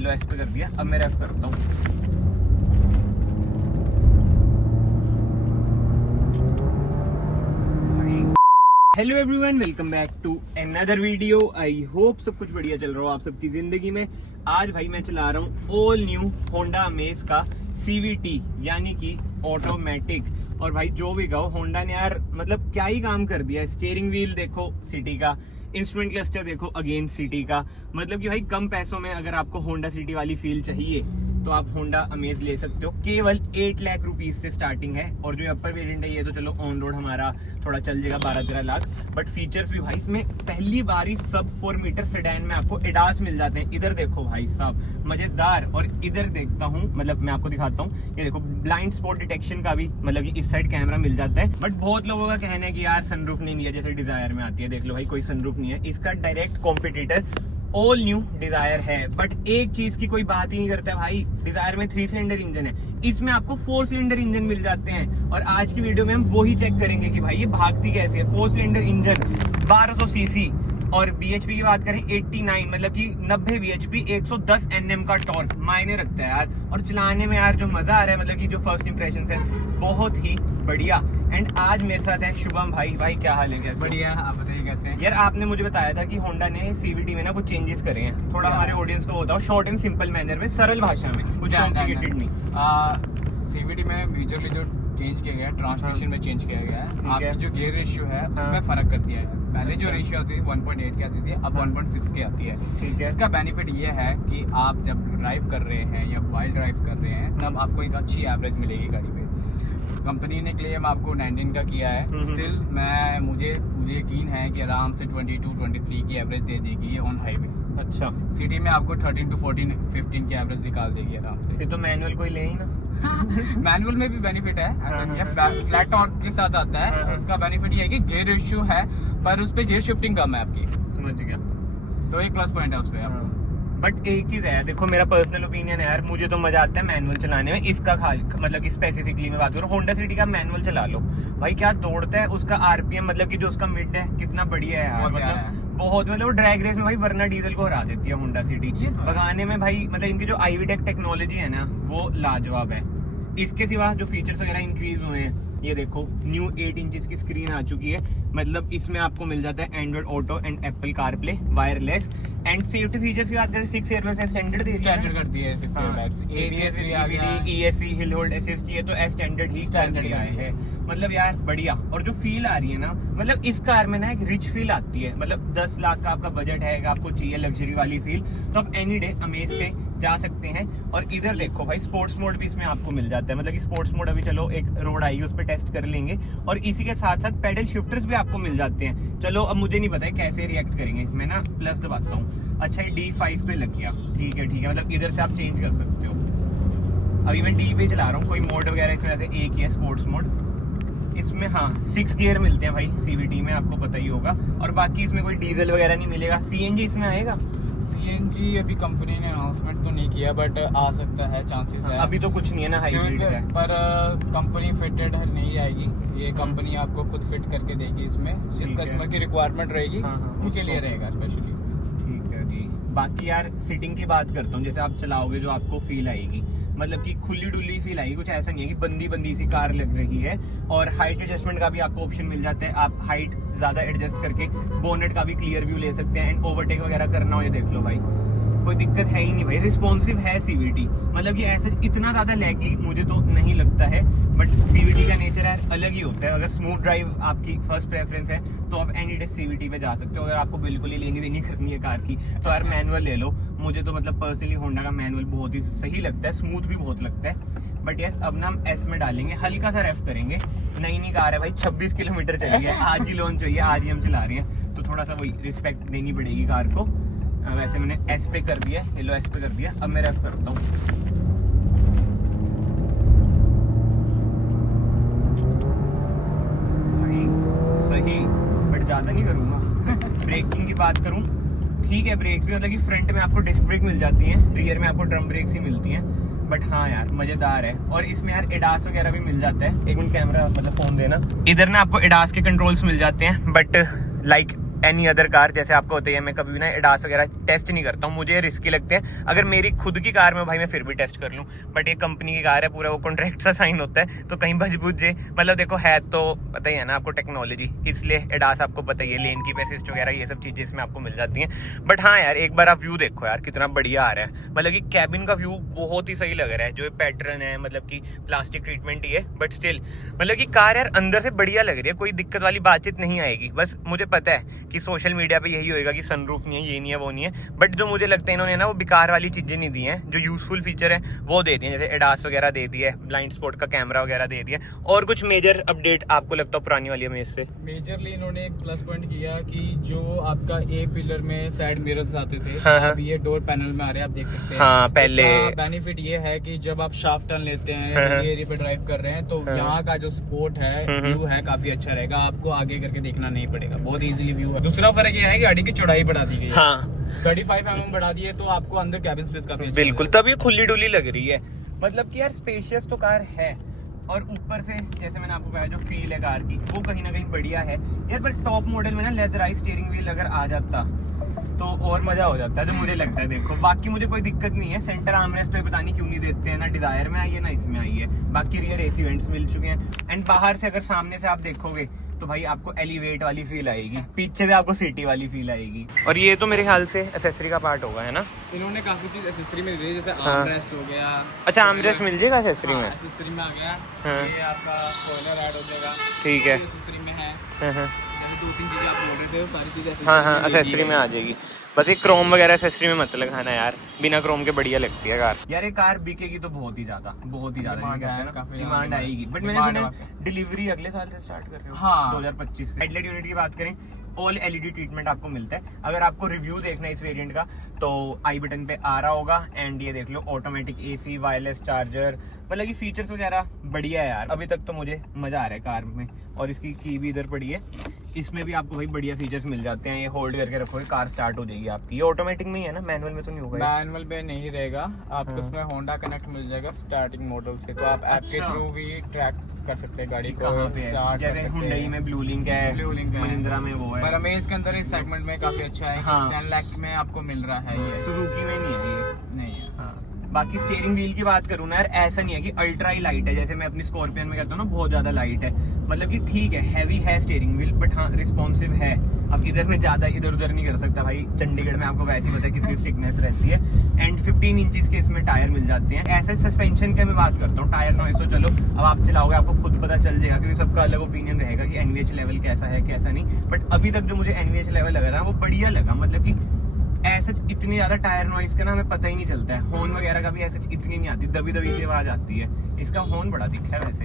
लो S पे कर दिया, अब मैं रेफ करता हूँ। Hello everyone, welcome back to another video. I hope सब कुछ बढ़िया चल रहा हो आप सबकी जिंदगी में। आज भाई मैं चला रहा हूँ ऑल न्यू होंडा अमेज का CVT यानी कि ऑटोमेटिक। और भाई जो भी कहो, होंडा ने यार मतलब क्या ही काम कर दिया। स्टीयरिंग व्हील देखो सिटी का, इंस्ट्रूमेंट क्लस्टर देखो अगेन सिटी का। मतलब कि भाई कम पैसों में अगर आपको होंडा सिटी वाली फील चाहिए तो आप होंडा अमेज ले सकते हो। केवल 8 लाख रुपीज से स्टार्टिंग है। और जो अपर वेरिएंट है ये तो चलो ऑन रोड हमारा थोड़ा चल जाएगा 12-13 लाख। बट फीचर्स भी भाई इसमें पहली बार ही सब 4 मीटर सेडान में आपको एडास मिल जाते हैं। इधर देखो भाई साहब मजेदार। और इधर देखता हूँ, मतलब मैं आपको दिखाता हूँ, ये देखो ब्लाइंड स्पॉट डिटेक्शन का भी मतलब कि इस साइड कैमरा मिल जाता है। बट बहुत लोगों का कहना है कि यार सनरूफ नहीं दिया जैसे डिजायर में आती है। देख लो भाई कोई सनरूफ नहीं है। इसका direct competitor all new Dzire है। बट एक चीज की कोई बात ही नहीं करता भाई, डिजायर में 3 सिलेंडर इंजन है, इसमें आपको 4 सिलेंडर इंजन मिल जाते हैं। और आज की वीडियो में हम वो ही चेक करेंगे कि भाई ये भागती कैसे है। 4 सिलेंडर इंजन 1200 सीसी और BHP की बात करें 89, मतलब कि 90 BHP 110 Nm का टॉर्क मायने रखता है यार। और चलाने में यार जो मजा आ रहा है, मतलब कि जो फर्स्ट इंप्रेशन है बहुत ही बढ़िया। एंड आज मेरे साथ है शुभम भाई। भाई क्या हाल है? कैसे? बढ़िया, आप बताइए कैसे हैं? यार आपने मुझे बताया था कि होंडा ने CVT में ना कुछ चेंजेस करे हैं। थोड़ा हमारे ऑडियंस को बताओ शॉर्ट एंड सिंपल मैनर में, सरल भाषा में, कुछ कॉम्प्लिकेटेड नहीं। CVT में मेजरली जो चेंज किया गया है, ट्रांसमिशन में चेंज किया गया है। आपकी जो गियर रेशियो है उसमें फर्क कर दिया है। पहले जो रेशियो आती थी 1.8 की आती थी, अब 1.6 की आती है। ठीक है। इसका बेनिफिट ये है कि आप जब ड्राइव कर रहे हैं या वाइल्ड ड्राइव कर रहे हैं तब आपको एक अच्छी एवरेज मिलेगी गाड़ी पे। कंपनी ने क्लेम आपको 19 का किया है, स्टिल मुझे यकीन है कि आराम से 22-23 की एवरेज दे देगी ऑन हाईवे। अच्छा, सिटी में आपको 13 to 14, 15 की एवरेज निकाल देगी आराम से। फिर तो मैनुअल कोई ले ही ना। मैनुअल में भी बेनिफिट है, ऐसा नहीं है। फ्लैट टॉर्क के साथ आता है। उसका बेनिफिट ये है कि गियर रेशियो है पर उस पे गियर शिफ्टिंग कम है आपकी। समझ गया। तो एक प्लस पॉइंट है उस पे आपको। बट एक चीज है, देखो मेरा पर्सनल ओपिनियन है यार, मुझे तो मजा आता है मैनुअल चलाने में। इसका मतलब कि स्पेसिफिकली मैं बात करूँ, होंडा सिटी का मैनुअल चला लो भाई, क्या दौड़ता है। उसका RPM मतलब कि जो उसका मिड है कितना बढ़िया है यार। बहुत मतलब ड्रैग रेस में भाई वरना डीजल को हरा देती है होंडा सिटी। भगाने में भाई मतलब इनकी जो IVTEC टेक्नोलॉजी है ना वो लाजवाब है। इसके सिवा जो फीचर्स वगैरह इंक्रीज हुए हैं, ये देखो न्यू 8 इंचेस की स्क्रीन आ चुकी है। मतलब इसमें आपको मिल जाता है Android auto and Apple CarPlay wireless. And safety features की बात करें 6 एयरबैग्स स्टैंडर्ड करती है 6 airbags, ABS with EBD, ESC, hill hold assist, ये तो स्टैंडर्ड ही स्टैंडर्ड आए हैं। मतलब यार बढ़िया। और जो फील आ रही है ना, मतलब इस कार में ना एक रिच फील आती है। मतलब 10 लाख का आपका बजट है, आपको चाहिए लग्जरी वाली फील, तो आप एनी डे अमेज पे जा सकते हैं। और इधर देखो भाई स्पोर्ट्स मोड भी इसमें आपको मिल जाता है। मतलब कि स्पोर्ट्स मोड अभी चलो एक रोड आई है उस पर टेस्ट कर लेंगे। और इसी के साथ साथ पेडल शिफ्टर्स भी आपको मिल जाते हैं। चलो अब मुझे नहीं पता है कैसे रिएक्ट करेंगे, मैं ना प्लस दबाता हूँ। अच्छा ये D5 पे लग गया, ठीक है ठीक है। मतलब इधर से आप चेंज कर सकते हो। अभी मैं D पे चला रहा हूँ, कोई मोड वगैरह इसमें ऐसे एक ही है स्पोर्ट्स मोड। इसमें 6 गियर मिलते हैं भाई CVT में, आपको पता ही होगा। और बाकी इसमें कोई डीजल वगैरह नहीं मिलेगा। CNG इसमें आएगा? CNG अभी कंपनी ने अनाउंसमेंट तो नहीं किया बट आ सकता है, चांसेस है। अभी तो कुछ नहीं है ना, हाइब्रिड है। पर कंपनी फिटेड नहीं आएगी, ये कंपनी आपको खुद फिट करके देगी। इसमें जिस कस्टमर की रिक्वायरमेंट रहेगी उनके लिए रहेगा स्पेशली। ठीक है जी। बाकी यार सीटिंग की बात करता हूँ, जैसे आप चलाओगे जो आपको फील आएगी, मतलब कि खुली डुली फील आएगी। कुछ ऐसा नहीं है कि बंदी बंदी सी कार लग रही है। और हाइट एडजस्टमेंट का भी आपको ऑप्शन मिल जाता है। आप हाइट ज्यादा एडजस्ट करके बोनेट का भी क्लियर व्यू ले सकते हैं। एंड ओवरटेक वगैरह करना हो, ये देख लो भाई कोई दिक्कत है ही नहीं भाई। रिस्पॉन्सिव है CVT, मतलब कि ऐसे इतना ज्यादा लैगी मुझे तो नहीं लगता है। बट CVT का नेचर है अलग ही होता है। अगर स्मूथ ड्राइव आपकी फर्स्ट प्रेफरेंस है तो आप एनी डे CVT पे जा सकते हो। अगर आपको बिल्कुल ही लेनी देनी करनी है कार की तो यार मैनुअल ले लो। मुझे तो मतलब पर्सनली होंडा का मैनुअल बहुत ही सही लगता है, स्मूथ भी बहुत लगता है। बट यस अब ना हम S में डालेंगे, हल्का सा रेफ करेंगे। नई कार है भाई, 26 किलोमीटर चली है, आज ही लॉन्च हुई है, आज ही हम चला रहे हैं, तो थोड़ा सा वही रिस्पेक्ट देनी पड़ेगी कार को। वैसे मैंने S पे कर दिया, हेलो S पे कर दिया। अब मैं रेफ करता हूँ। भाई सही, बट ज्यादा नहीं करूंगा। ब्रेकिंग की बात करूं, ठीक है ब्रेक्स भी मतलब कि फ्रंट में आपको डिस्क ब्रेक मिल जाती है, रियर में आपको ड्रम ब्रेक्स ही मिलती हैं। बट हाँ यार मजेदार है। और इसमें यार एडास वगैरह भी मिल जाता है। एक मिनट कैमरा मतलब फोन देना। इधर ना आपको एडास के कंट्रोल्स मिल जाते हैं। But like any other car, जैसे आपको होता है मैं कभी भी ना एडास वगैरह टेस्ट नहीं करता हूँ, मुझे रिस्की लगते हैं। अगर मेरी खुद की कार में भाई मैं फिर भी टेस्ट कर लूँ, बट ये कंपनी की कार है, पूरा वो कॉन्ट्रैक्ट सा साइन होता है, तो कहीं बच बुझ जाए, मतलब देखो है तो पता ही है ना आपको टेक्नोलॉजी, इसलिए एडास आपको पता ही है, लेन की असिस्ट वगैरह ये सब चीजें इसमें आपको मिल जाती हैं। बट हाँ यार एक बार आप व्यू देखो यार कितना बढ़िया आ रहा है, मतलब कि कैबिन का व्यू बहुत ही सही लग रहा है, जो पैटर्न है मतलब कि प्लास्टिक ट्रीटमेंट ही है, बट स्टिल मतलब कि कार यार अंदर से बढ़िया लग रही है, कोई दिक्कत वाली बातचीत नहीं आएगी। बस मुझे पता है कि सोशल मीडिया पे यही होएगा कि सनरूफ नहीं है, ये नहीं है, वो नहीं है, बट जो मुझे लगता है इन्होंने ना वो बेकार वाली चीजें नहीं दी हैं, जो यूजफुल फीचर है वो दे दिए, जैसे एडास वगैरह दे दिया है, ब्लाइंड स्पॉट का कैमरा वगैरह दे दिया। और कुछ मेजर अपडेट आपको लगता है पुरानी वाली में इससे? मेजरली इन्होंने एक प्लस पॉइंट किया कि जो आपका ए पिलर में साइड मिरर्स आते थे, हाँ। अब ये डोर पैनल में आ रहे हैं, आप देख सकते हैं। हाँ पहले बेनिफिट ये है कि जब आप शाफ्ट टर्न लेते हैं, हाँ। एरिया पे ड्राइव कर रहे हैं, तो यहाँ का जो स्पोर्ट है, व्यू है, काफी अच्छा रहेगा, आपको आगे करके देखना नहीं पड़ेगा, बहुत इजीली व्यू है। दूसरा फर्क ये है कि गाड़ी की चौड़ाई बढ़ा दी गई है, हाँ 35 mm बढ़ा दी है, तो आपको अंदर कैबिन स्पेस काफी अच्छा बिल्कुल, मिलेगा। तब ये खुली डुली लग रही है, मतलब कि यार स्पेशियस तो कार है, और ऊपर से जैसे मैंने आपको कहा जो फील है कार की वो कहीं ना कहीं बढ़िया है यार। पर टॉप मॉडल में ना लेदराइज स्टीयरिंग व्हील अगर आ जाता तो और मजा हो जाता है, जो मुझे लगता है। देखो बाकी मुझे कोई दिक्कत नहीं है, सेंटर आर्मरेस्ट तो पता नहीं क्यों नहीं देते हैं, ना डिजायर में आई है ना इसमें आई है, बाकी रियर एसी वेंट्स मिल चुके हैं। एंड बाहर से अगर सामने से आप देखोगे तो भाई आपको एलिवेट वाली फील आएगी, पीछे से आपको सिटी वाली फील आएगी। और ये तो मेरे ख्याल से एक्सेसरी का पार्ट होगा, है ना? इन्होंने काफी चीज एक्सेसरी में दे दी, जैसे हाँ। आर्मरेस्ट हो गया। अच्छा आर्मरेस्ट मिल जाएगा एक्सेसरी में? एक्सेसरी में आ गया, हाँ। ये आपका स्पॉइलर ऐड हो जाएगा, ठीक है। एक्सेसरी में है, हाँ जैसे 2-3 चीजें आप बोल रहे थे, वो सारी चीजें हाँ हाँ दे दी एक्सेसरी में है। आ जाएगी, बस ये क्रोम वगैरह एक्सेसरी में मत लगाना यार, बिना क्रोम के बढ़िया लगती है कार। यार ये कार बिकेगी तो बहुत ही ज्यादा डिमांड है, काफी डिमांड आएगी, बट मैंने डिमांड सुना है। डिलीवरी अगले साल से स्टार्ट कर रहे हो। हाँ। 2025 से। हेडलाइट यूनिट की बात करें, ऑल एलईडी ट्रीटमेंट आपको मिलता है। अगर आपको रिव्यू देखना है इस वेरिएंट का तो आई बटन पे आ रहा होगा। एंड ये देख लो ऑटोमेटिक एसी, वायरलेस चार्जर, मतलब कि फीचर्स वगैरह बढ़िया है यार। अभी तक तो मुझे मजा आ रहा है कार में। और इसकी की भी इधर पड़ी है, इसमें भी आपको भाई बढ़िया फीचर्स मिल जाते हैं। ये होल्ड करके रखोगे कार स्टार्ट हो जाएगी आपकी। ये ऑटोमेटिक में ही है ना, मैनुअल में तो नहीं होगा? मैनुअल में नहीं रहेगा आपको, उसमें होंडा कनेक्ट मिल जाएगा स्टार्टिंग मॉडल से, तो आप ऐप के अच्छा। थ्रू भी ट्रैक कर सकते हैं गाड़ी को, कहाँ पे है? start कर जैसे सकते हुंडई हैं। में ब्लू लिंक है, Blue Link है। महिंद्रा में वो है, पर अमेज के अंदर इस सेगमेंट में काफी अच्छा है, हाँ। 10 लाख में आपको मिल रहा है ये। सुजुकी में नहीं है ये। नहीं है। हाँ। बाकी स्टीयरिंग व्हील की बात करूँ ना यार, ऐसा नहीं है कि अल्ट्रा ही लाइट है, जैसे मैं अपनी स्कॉर्पियन में कहता हूँ ना बहुत ज्यादा लाइट है। मतलब कि ठीक है, हैवी है स्टीयरिंग व्हील, बट हाँ रिस्पॉन्सिव है। अब इधर में ज्यादा इधर उधर नहीं कर सकता भाई, चंडीगढ़ में आपको वैसे ही पता है कितनी स्टिकनेस रहती है। एंड 15 इंचेस के इसमें टायर मिल जाते हैं। ऐसे सस्पेंशन की मैं बात करता हूँ, टायर नॉइस तो चलो अब आप चलाओगे आपको खुद पता चल जाएगा, क्योंकि सबका अलग ओपिनियन रहेगा कि एनवीएच लेवल कैसा है कैसा नहीं। बट अभी तक जो मुझे एनवीएच लेवल लग रहा है वो बढ़िया लगा, मतलब कि ऐसे इतनी ज्यादा टायर नॉइस का ना हमें पता ही नहीं चलता है। हॉर्न वगैरह का भी ऐसे इतनी नहीं आती, दबी दबी की आवाज आती है। इसका हॉर्न बड़ा दिखा है वैसे,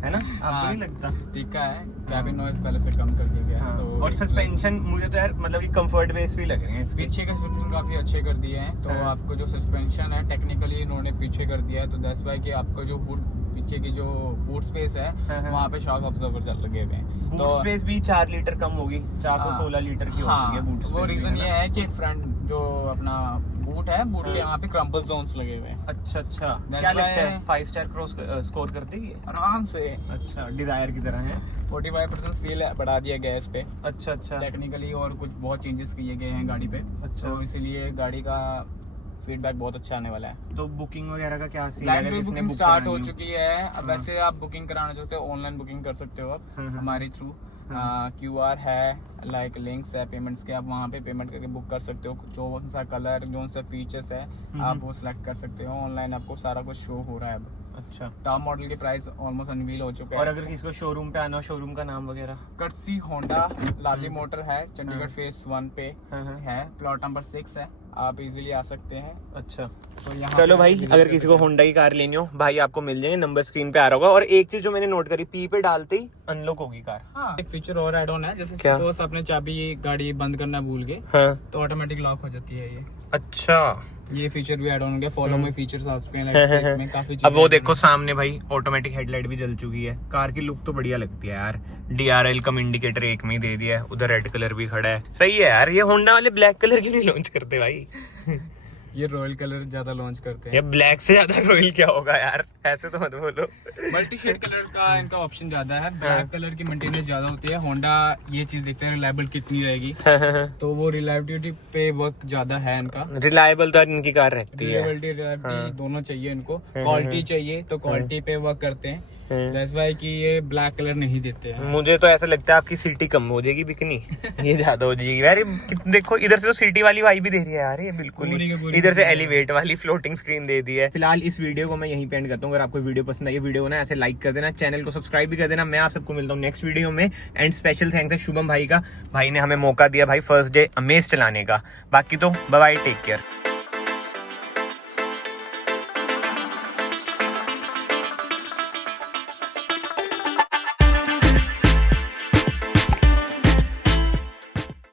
है ना? आपको नहीं लगता? दिखा है, कैबिन नॉइस पहले से कम कर दिया गया है, हाँ। तो और सस्पेंशन मुझे तो यार मतलब कि कंफर्ट बेस भी लग रहे हैं इसके। पीछे के सस्पेंशन काफी अच्छे कर दिए हैं, तो हाँ। आपको जो सस्पेंशन है टेक्निकली इन्होंने पीछे कर दिया है, तो दैट्स व्हाई कि आपको जो हुड पीछे की जो बूट स्पेस है हाँ। वहाँ पे शॉक ऑब्जर्वर चल लगे हुए हैं, बूट स्पेस भी 4 लीटर कम होगी, 416 लीटर की हो चुकी है बूट स्पेस। वो रीजन ये है कि फ्रंट जो अपना बूट है, बूट के यहाँ पे क्रम्पल जोन्स लगे हुए हैं। अच्छा अच्छा, That's क्या लगता है why- 5 स्टार क्रॉस स्कोर कर देगी ये? आराम से अच्छा, डिजायर की तरह है। 45% स्टील बढ़ा दिया गया है इस पे अच्छा अच्छा टेक्निकली, और कुछ बहुत चेंजेस किए गए हैं गाड़ी पे, अच्छा। तो इसीलिए गाड़ी का फीडबैक बहुत अच्छा आने वाला है। तो बुकिंग वगैरह का क्या सीन लाइन है? पे किसने बुकिंग book स्टार्ट हो करानी चुकी है। अब हाँ। वैसे आप बुकिंग कराना चाहते हो ऑनलाइन बुकिंग कर सकते हो आप हाँ, हाँ। हमारे थ्रू। हाँ। QR है, लाइक लिंक्स है पेमेंट्स के, आप वहाँ पे पेमेंट करके बुक कर सकते हो। जो सा कलर, जो सा फीचर्स है आप वो सिलेक्ट कर सकते हो। ऑनलाइन आपको सारा कुछ शो हो रहा है अब। अच्छा, टॉप मॉडल के प्राइस ऑलमोस्ट अनवील हो चुका और है। अगर किसी को शोरूम पे आना हो, शोरूम का नाम वगैरह? कर्टसी होंडा लाली मोटर है, चंडीगढ़ हाँ। फेज 1 पे हाँ, हाँ। है, प्लॉट नंबर 6 है, आप इजीली आ सकते हैं। अच्छा तो यहाँ चलो पे भाई, आप अगर किसी को होंडा की कार लेनी हो भाई आपको मिल जाएंगे, नंबर स्क्रीन पे आ रहा होगा। और एक चीज जो मैंने नोट करी, पी पे डालते ही अनलॉक होगी कार। हाँ, एक फीचर और ऐड ऑन है, जैसे क्या? सपोज आपने चाबी गाड़ी बंद करना भूल गए हाँ। तो ऑटोमेटिक लॉक हो जाती है ये। अच्छा, ये फीचर भी ऐड ऑन हो गया। फॉलो में फीचर्स आ चुके हैं, हाँ, like हाँ, इसमें काफी अब चीजें वो add देखो on सामने भाई ऑटोमेटिक हेडलाइट भी जल चुकी है। कार की लुक तो बढ़िया लगती है यार। DRL कम इंडिकेटर एक में ही दे दिया है, उधर रेड कलर भी खड़ा है। सही है यार, ये होंडा वाले ब्लैक कलर की नहीं लॉन्च करते भाई। ये रॉयल कलर ज्यादा लॉन्च करते ये हैं। ब्लैक से ज्यादा रॉयल क्या होगा यार, ऐसे तो मत बोलो। मल्टी शेड कलर का इनका ऑप्शन ज्यादा है, ब्लैक कलर की मेंटेनेंस ज्यादा होती है। होंडा ये चीज देखते हैं रिलायबल कितनी रहेगी, तो वो रिलायबिलिटी पे वर्क ज्यादा है इनका। रिलायबल तो इनकी कार रहती है, रिलायबिलिटी दोनों चाहिए इनको, क्वालिटी चाहिए तो क्वालिटी पे वर्क करते हैं। दैट्स व्हाई कि ये ब्लैक कलर नहीं देते हैं। मुझे तो ऐसा लगता है आपकी सिटी कम हो जाएगी बिकनी, ये ज्यादा हो जाएगी यार। देखो इधर से तो सिटी वाली वाई भी दे रही है यार, ये बिल्कुल ही। इधर से एलिवेट वाली फ्लोटिंग स्क्रीन दे दी है। फिलहाल इस वीडियो को मैं यहीं पे एंड करता हूँ। अगर आपको वीडियो पसंद आई, वीडियो को ना ऐसे लाइक कर देना, चैनल को सब्सक्राइब भी कर देना। मैं आप सबको मिलता हूँ नेक्स्ट वीडियो में। एंड स्पेशल थैंक्स है शुभम भाई का, भाई ने हमें मौका दिया भाई फर्स्ट डे अमेज चलाने का। बाकी तो बाय बाय, टेक केयर।